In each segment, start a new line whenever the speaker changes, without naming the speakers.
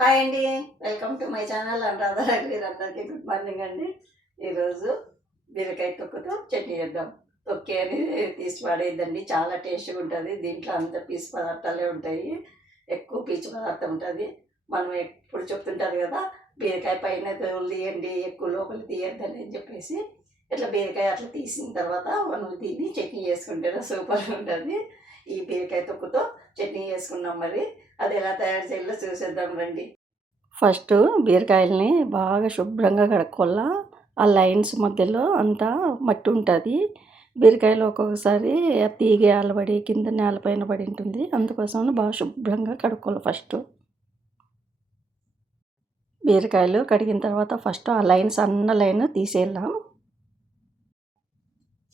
Hi అండి. Welcome to my channel Anuradha Reddy అందరికీ good morning అండి. ఈరోజు బీరకాయ తొక్కుతో చట్నీ చేద్దాం. తొక్కి అనేది తీసి పడేదండి చాలా టేస్ట్గా ఉంటుంది. దీంట్లో అంత పీచు పదార్థాలే ఉంటాయి. ఎక్కువ పీచు పదార్థం ఉంటుంది. మనం ఎప్పుడు చెప్తుంటారు కదా బీరకాయ పైన తీయండి ఎక్కువ లోపల తీయద్దని అని చెప్పేసి ఇట్లా బీరకాయ అట్లా తీసిన తర్వాత మనం దీన్ని చట్నీ చేసుకుంటేనే సూపర్ ఉంటుంది. ఈ బీరకాయ తొక్కుతో చట్నీ చేసుకున్నాం మరి. అది ఎలా తయారు చేయాలో చూసేద్దాం రండి. ఫస్ట్ బీరకాయల్ని బాగా శుభ్రంగా కడుక్కోవాలా. ఆ లైన్స్ మధ్యలో అంతా మట్టి ఉంటుంది. బీరకాయలు ఒక్కొక్కసారి తీగ ఆలబడి కింద నేలపైన పడి ఉంటుంది. అందుకోసం బాగా శుభ్రంగా కడుక్కోవాలి ఫస్ట్. బీరకాయలు కడిగిన తర్వాత ఫస్ట్ ఆ లైన్స్ అన్న లైన్ తీసేద్దాం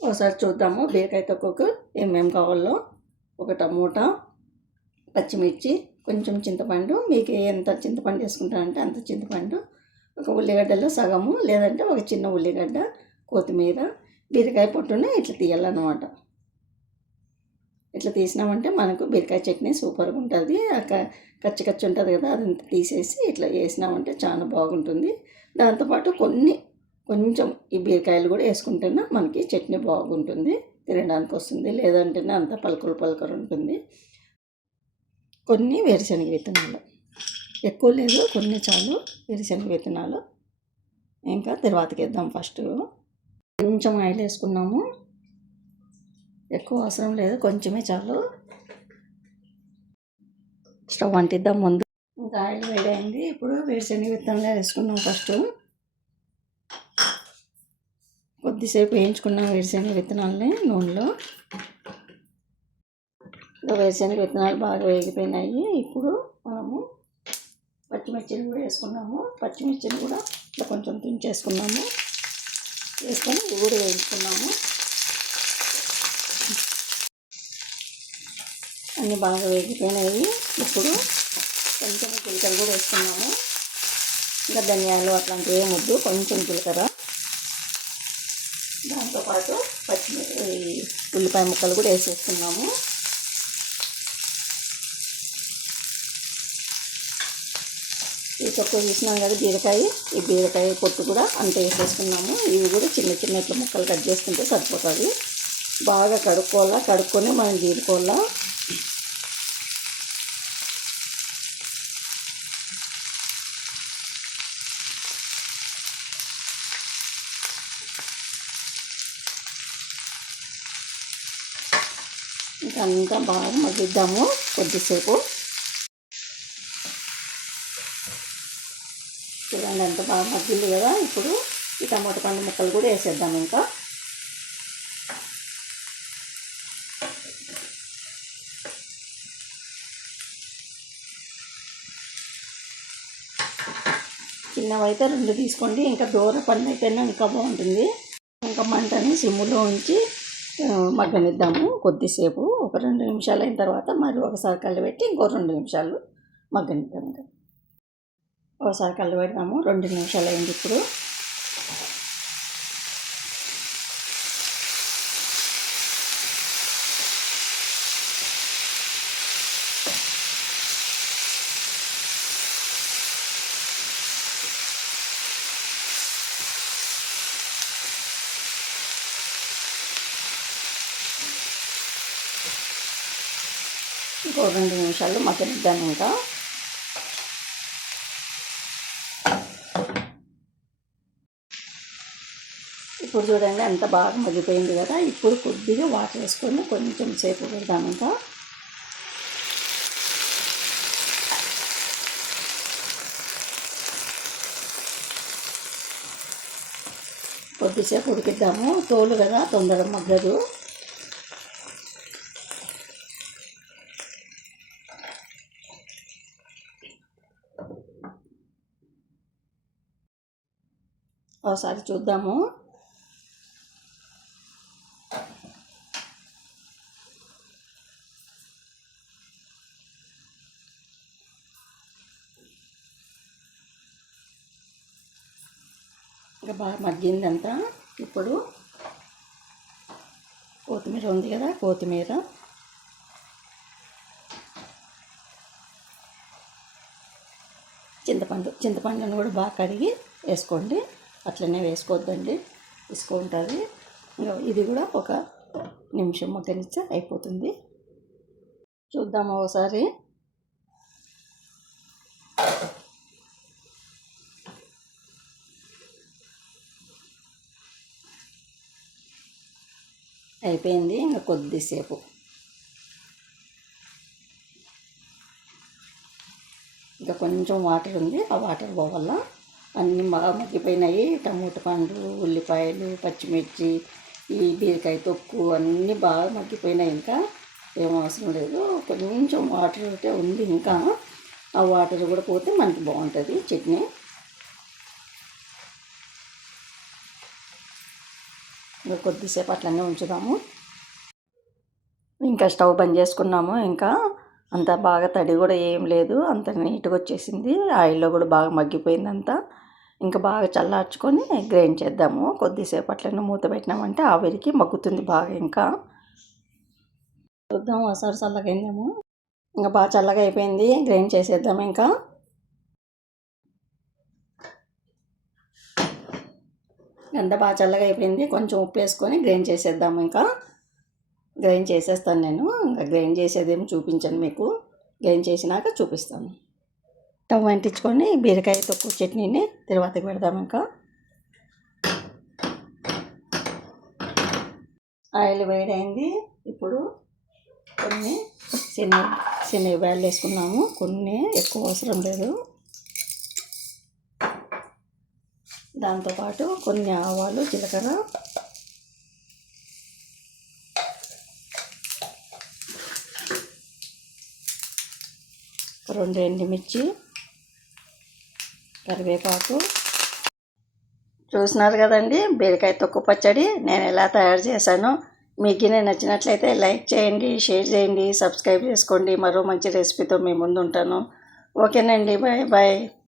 ఒకసారి చూద్దాము బీరకాయ తొక్కకు ఏమేమి కావాలో. ఒక టమోటా పచ్చిమిర్చి కొంచెం చింతపండు మీకు ఎంత చింతపండు వేసుకుంటారంటే అంత చింతపండు ఒక ఉల్లిగడ్డలో సగము లేదంటే ఒక చిన్న ఉల్లిగడ్డ కొత్తిమీర బీరకాయ పొట్టును ఇట్లా తీయాలన్నమాట. ఇట్లా తీసినామంటే మనకు బీరకాయ చట్నీ సూపర్గా ఉంటుంది. కచ్చి కచ్చి ఉంటుంది కదా అదంతా తీసేసి ఇట్లా వేసినామంటే చాలా బాగుంటుంది. దాంతోపాటు కొన్ని కొంచెం ఈ బీరకాయలు కూడా వేసుకుంటేనే మనకి చట్నీ బాగుంటుంది తినడానికి వస్తుంది లేదంటేనే అంత పలుకులు పలుకరు ఉంటుంది. కొన్ని వేరుశనగ విత్తనాలు. ఎక్కువ లేదు కొన్ని చాలు వేరుశనగ విత్తనాలు. ఇంకా తర్వాతకి వేద్దాం ఫస్ట్. కొంచెం ఆయిల్ వేసుకున్నాము. ఎక్కువ అవసరం లేదు కొంచెమే చాలు. స్టవ్ అంటిద్దాం ముందు. ఇంకా ఆయిల్ వేడైంది ఇప్పుడు వేరుశనగ విత్తనాలు వేసుకున్నాం ఫస్ట్. కొద్దిసేపు వేయించుకున్నాం వేరుశనగ విత్తనాలని నూనెలో వేరుశనగ విత్తనాలు బాగా వేగిపోయినాయి. ఇప్పుడు మనము పచ్చిమిర్చిని కూడా వేసుకున్నాము. పచ్చిమిర్చిని కూడా ఇట్లా కొంచెం తుంచేసుకున్నాము వేసుకొని ఇవి కూడా వేయించుకున్నాము. అన్నీ బాగా వేగిపోయినాయి. ఇప్పుడు కొంచెం జీలకర్ర కూడా వేసుకున్నాము. ఇంకా ధనియాలు అట్లాంటివి ఏం వద్దు. కొంచెం జీలకర్ర. దాంతోపాటు పచ్చి ఉల్లిపాయ ముక్కలు కూడా వేసేసుకున్నాము. ఈ తక్కువ చూసినాం కదా బీరకాయ. ఈ బీరకాయ పొట్టు కూడా అంత వేసేసుకున్నాము. ఇవి కూడా చిన్న చిన్న ఇట్లా ముక్కలు కట్ చేసుకుంటే సరిపోతుంది. బాగా కడుక్కోవాలా? కడుక్కొని మనం తీరుకోవాలా ఇంకా అంతా బాగా మగ్గిద్దాము కొద్దిసేపు. చూడండి ఎంత బాగా మగ్గింది కదా ఇప్పుడు ఈ టమాటా పండు ముక్కలు కూడా వేసేద్దాం ఇంకా. చిన్నవైతే రెండు తీసుకోండి ఇంకా దూర పండు అయితేనే ఇంకా బాగుంటుంది. ఇంకా మంటని సిమ్ములో ఉంచి మగ్గనిద్దాము కొద్దిసేపు. ఒక రెండు నిమిషాలు అయిన తర్వాత మరి ఒకసారి కలిపెట్టి ఇంకో రెండు నిమిషాలు మగ్గనిద్దాం ఇంకా. ఒకసారి కళ్ళు పెడదాము. రెండు నిమిషాలు అయింది ఇప్పుడు. ఇంకో రెండు నిమిషాలు మగ్గనిద్దాం ఇంకా. ఇప్పుడు చూడండి అంత బాగా మగ్గిపోయింది కదా. ఇప్పుడు కొద్దిగా వాటర్ వేసుకొని కొంచెం సేపు పెడదాం ఇంకా కొద్దిసేపు ఉడికిద్దాము. తోలు కదా తొందరగా మగ్గదు. ఒకసారి చూద్దాము. ఇంకా బాగా మగ్గింది అంతా. ఇప్పుడు కొత్తిమీర ఉంది కదా కొత్తిమీర. చింతపండు చింతపండును కూడా బాగా కడిగి వేసుకోండి. అట్లనే వేసుకోవద్దండి ఇసుక ఉంటుంది ఇంకా ఇది కూడా ఒక నిమిషం మగ్గనిస్తే అయిపోతుంది. చూద్దామా ఒకసారి. అయిపోయింది ఇంకా కొద్దిసేపు. ఇంకా కొంచెం వాటర్ ఉంది. ఆ వాటర్ పోవాల అన్నీ బాగా మగ్గిపోయినాయి. టమోటా పండు ఉల్లిపాయలు పచ్చిమిర్చి ఈ బీరకాయ తొక్కు అన్నీ బాగా మగ్గిపోయినాయి. ఇంకా ఏం అవసరం లేదు. కొంచెం వాటర్ అయితే ఉంది. ఇంకా ఆ వాటర్ కూడా పోతే మనకి బాగుంటుంది. చట్నీ కొద్దిసేపు అట్లనే ఉంచుదాము. ఇంకా స్టవ్ బంద్ చేసుకున్నాము. ఇంకా అంత బాగా తడి కూడా ఏం లేదు. అంత నీట్గా వచ్చేసింది. ఆయిల్లో కూడా బాగా మగ్గిపోయింది అంతా. ఇంకా బాగా చల్లార్చుకొని గ్రైండ్ చేద్దాము. కొద్దిసేపు అట్లనే మూత పెట్టినామంటే ఆవిరికి మగ్గుతుంది బాగా ఇంకా. చూద్దాం అసలు చల్లగా ఇంకా బాగా చల్లగా అయిపోయింది. గ్రైండ్ చేసేద్దాం ఇంకా. ఎంత బాగా చల్లగా అయిపోయింది కొంచెం ఉప్పు వేసుకొని గ్రైండ్ చేసేద్దాము ఇంకా. గ్రైండ్ చేసేస్తాను నేను ఇంకా గ్రైండ్ చేసేదేమి చూపించాను మీకు. గ్రైండ్ చేసినాక చూపిస్తాను. టవ్ అంటించుకొని బీరకాయ తొక్కు చట్నీని తర్వాత పెడదాం ఇంకా. ఆయిల్ వేడైంది. ఇప్పుడు కొన్ని శనగ శనగ బ్యాళ్ళు వేసుకున్నాము. కొన్ని ఎక్కువ అవసరం లేదు. దాంతోపాటు కొన్ని ఆవాలు జీలకర్ర. రెండు ఎండుమిర్చి కరివేపాకు. చూసినారు కదండి బీరకాయ తొక్కు పచ్చడి నేను ఎలా తయారు చేశానో. మీకు నేను నచ్చినట్లయితే లైక్ చేయండి షేర్ చేయండి సబ్స్క్రైబ్ చేసుకోండి. మరో మంచి రెసిపీతో మీ ముందు ఉంటాను ఓకేనండి బాయ్ బాయ్.